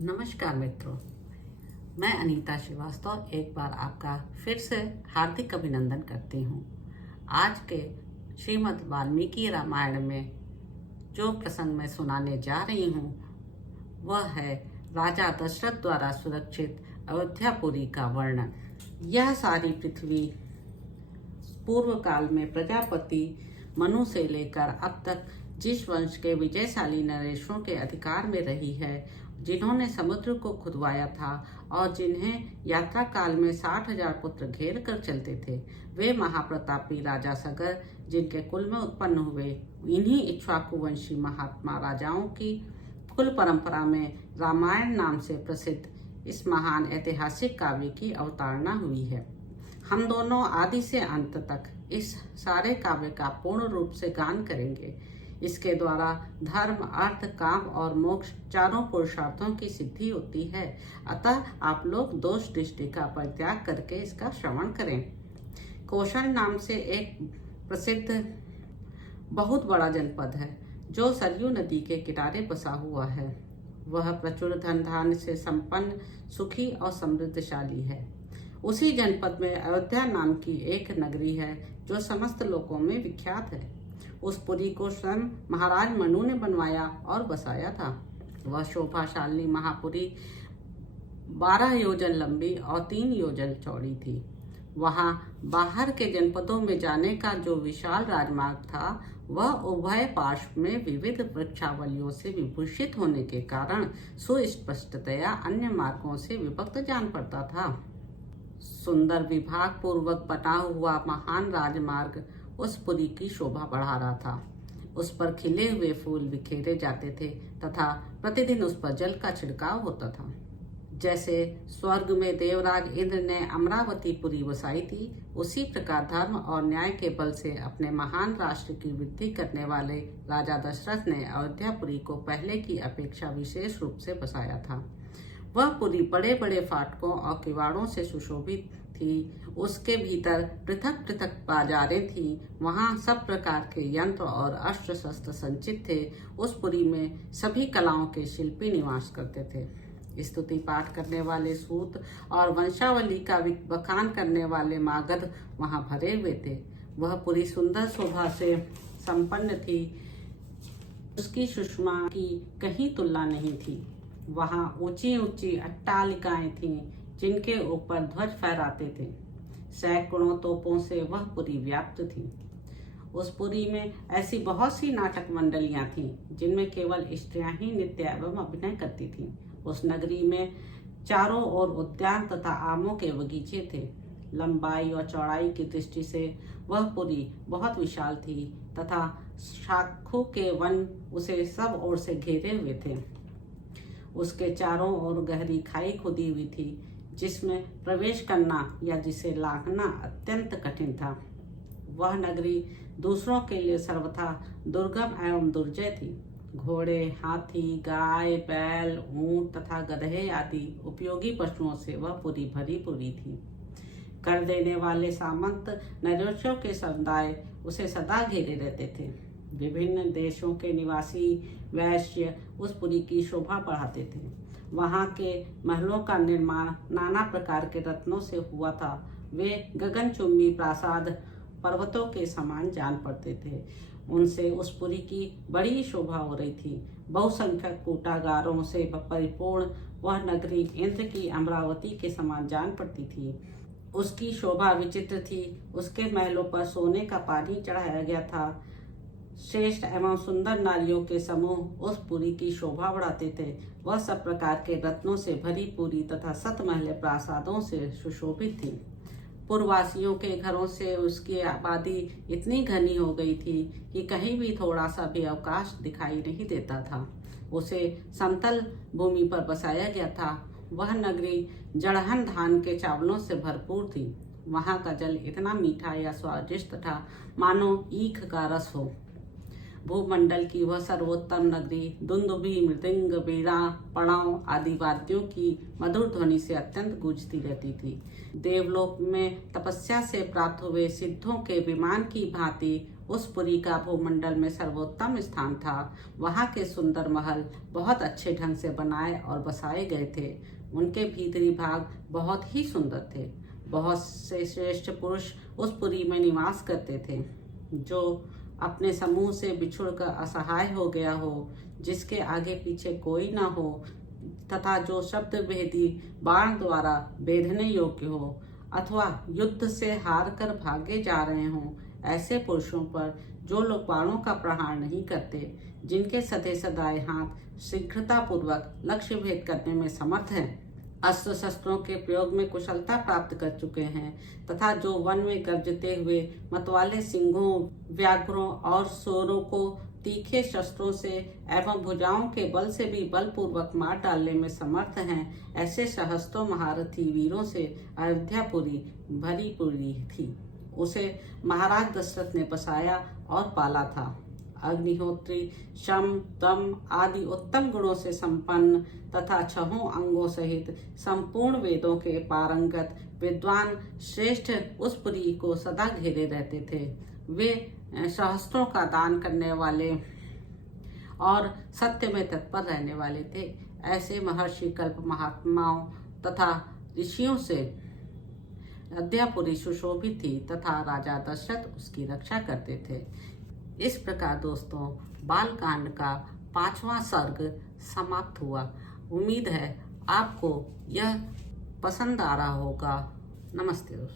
नमस्कार मित्रों, मैं अनीता श्रीवास्तव एक बार आपका फिर से हार्दिक अभिनंदन करती हूँ। आज के श्रीमद् वाल्मीकि रामायण में जो प्रसंग मैं सुनाने जा रही हूँ वह है राजा दशरथ द्वारा सुरक्षित अयोध्यापुरी का वर्णन। यह सारी पृथ्वी पूर्व काल में प्रजापति मनु से लेकर अब तक जिस वंश के विजयशाली नरेशों के अधिकार में रही है, जिन्होंने समुद्र को खुदवाया था और जिन्हें यात्रा काल में 60,000 पुत्र घेर कर चलते थे, वे महाप्रतापी राजा सगर जिनके कुल में उत्पन्न हुए, इन्हीं इक्ष्वाकु वंशी महात्मा राजाओं की कुल परंपरा में रामायण नाम से प्रसिद्ध इस महान ऐतिहासिक काव्य की अवतारणा हुई है। हम दोनों आदि से अंत तक इस सारे काव्य का पूर्ण रूप से गान करेंगे। इसके द्वारा धर्म, अर्थ, काम और मोक्ष चारों पुरुषार्थों की सिद्धि होती है। अतः आप लोग दोष दृष्टि का परित्याग करके इसका श्रवण करें। कौशल नाम से एक प्रसिद्ध बहुत बड़ा जनपद है जो सरयू नदी के किनारे बसा हुआ है। वह प्रचुर धन धान्य से संपन्न, सुखी और समृद्धशाली है। उसी जनपद में अयोध्या नाम की एक नगरी है जो समस्त लोकों में विख्यात है। उस पुरी को स्वयं महाराज मनु ने बनवाया और बसाया था। वह शोभाशालिनी महापुरी 12 योजन लंबी और 3 योजन चौड़ी थी। वहां बाहर के जनपदों में जाने का जो विशाल राजमार्ग था, वह उभय पार्श्व में विविध वृक्षावलियों से विभूषित होने के कारण सुस्पष्टतया अन्य मार्गों से विभक्त जान पड़ता था। सुंदर विभाग पूर्वक बना हुआ महान राजमार्ग उस पुरी की शोभा बढ़ा रहा था। उस पर खिले हुए फूल बिखेरे जाते थे तथा प्रतिदिन उस पर जल का छिड़काव होता था। जैसे स्वर्ग में देवराज इंद्र ने अमरावतीपुरी बसाई थी, उसी प्रकार धर्म और न्याय के बल से अपने महान राष्ट्र की वृद्धि करने वाले राजा दशरथ ने अयोध्यापुरी को पहले की अपेक्षा विशेष रूप से बसाया था। वह पुरी बड़े बड़े फाटकों और किवाड़ों से सुशोभित थी। उसके भीतर पृथक पृथक बाजारें थीं। वहाँ सब प्रकार के यंत्र और अस्त्र शस्त्र संचित थे। उस पुरी में सभी कलाओं के शिल्पी निवास करते थे। स्तुति पाठ करने वाले सूत और वंशावली का बखान करने वाले मागध वहाँ भरे हुए थे। वह पुरी सुंदर शोभा से संपन्न थी। उसकी सुषमा की कहीं तुलना नहीं थी। वहाँ ऊंची ऊंची अट्टालिकाएं थीं जिनके ऊपर ध्वज फहराते थे। सैकड़ों तोपों से वह पुरी व्याप्त थी। उस पुरी में ऐसी बहुत सी नाटक मंडलियां थीं जिनमें केवल स्त्रियां ही नृत्य एवं अभिनय करती थीं। उस नगरी में चारों ओर उद्यान तथा आमों के बगीचे थे। लंबाई और चौड़ाई की दृष्टि से वह पुरी बहुत विशाल थी तथा शाखों के वन उसे सब ओर से घेरे हुए थे। उसके चारों ओर गहरी खाई खुदी हुई थी जिसमें प्रवेश करना या जिसे लांघना अत्यंत कठिन था। वह नगरी दूसरों के लिए सर्वथा दुर्गम एवं दुर्जय थी। घोड़े, हाथी, गाय, बैल, ऊंट तथा गधे आदि उपयोगी पशुओं से वह पुरी भरी पूरी थी। कर देने वाले सामंत नरेशों के समुदाय उसे सदा घेरे रहते थे। विभिन्न देशों के निवासी वैश्य उस पुरी की शोभा बढ़ाते थे। वहाँ के महलों का निर्माण नाना प्रकार के रत्नों से हुआ था। वे गगनचुंबी प्रासाद पर्वतों के समान जान पड़ते थे। उनसे उस पुरी की बड़ी शोभा हो रही थी। बहुसंख्यक कूटागारों से परिपूर्ण वह नगरी इंद्र की अमरावती के समान जान पड़ती थी। उसकी शोभा विचित्र थी। उसके महलों पर सोने का पानी चढ़ाया गया था। श्रेष्ठ एवं सुंदर नारियों के समूह उस पुरी की शोभा बढ़ाते थे। वह सब प्रकार के रत्नों से भरी पूरी तथा सतमहले प्रासादों से सुशोभित थी। पूर्ववासियों के घरों से उसकी आबादी इतनी घनी हो गई थी कि कहीं भी थोड़ा सा भी अवकाश दिखाई नहीं देता था। उसे समतल भूमि पर बसाया गया था। वह नगरी जड़हन धान के चावलों से भरपूर थी। वहाँ का जल इतना मीठा या स्वादिष्ट था मानो ईख का रस हो। भूमंडल की वह सर्वोत्तम नगरी दुंदुभी, मृदंग, वीणा, पड़ाव आदि वाद्यों की मधुर ध्वनि से अत्यंत गूंजती रहती थी। देवलोक में तपस्या से प्राप्त हुए सिद्धों के विमान की भांति उस पुरी का भूमंडल में सर्वोत्तम स्थान था। वहाँ के सुंदर महल बहुत अच्छे ढंग से बनाए और बसाए गए थे। उनके भीतरी भाग बहुत ही सुंदर थे। बहुत से श्रेष्ठ पुरुष उस पुरी में निवास करते थे। जो अपने समूह से बिछुड़कर असहाय हो गया हो, जिसके आगे पीछे कोई न हो तथा जो शब्द भेदी बाण द्वारा भेदने योग्य हो अथवा युद्ध से हार कर भागे जा रहे हों, ऐसे पुरुषों पर जो लोग बाणों का प्रहार नहीं करते, जिनके सधे सदाए हाथ शीघ्रता पूर्वक लक्ष्य भेद करने में समर्थ हैं, अस्त्र शस्त्रों के प्रयोग में कुशलता प्राप्त कर चुके हैं तथा जो वन में गरजते हुए मतवाले सिंहों, व्याघ्रों और सूरों को तीखे शस्त्रों से एवं भुजाओं के बल से भी बलपूर्वक मार डालने में समर्थ हैं, ऐसे सहस्त्रों महारथी वीरों से अयोध्यापुरी भरी पूरी थी। उसे महाराज दशरथ ने बसाया और पाला था। अग्निहोत्री शम दम आदि उत्तम गुणों से संपन्न तथा छहों अंगों सहित संपूर्ण वेदों के पारंगत विद्वान श्रेष्ठ उस पुरी को सदा घेरे रहते थे। वे सहस्त्रों का दान करने वाले और सत्य में तत्पर रहने वाले थे। ऐसे महर्षि कल्प महात्माओं तथा ऋषियों से अयोध्यापुरी सुशोभित थी तथा राजा दशरथ उसकी रक्षा करते थे। इस प्रकार दोस्तों बालकांड का 5वां सर्ग समाप्त हुआ। उम्मीद है आपको यह पसंद आ रहा होगा। नमस्ते दोस्तों।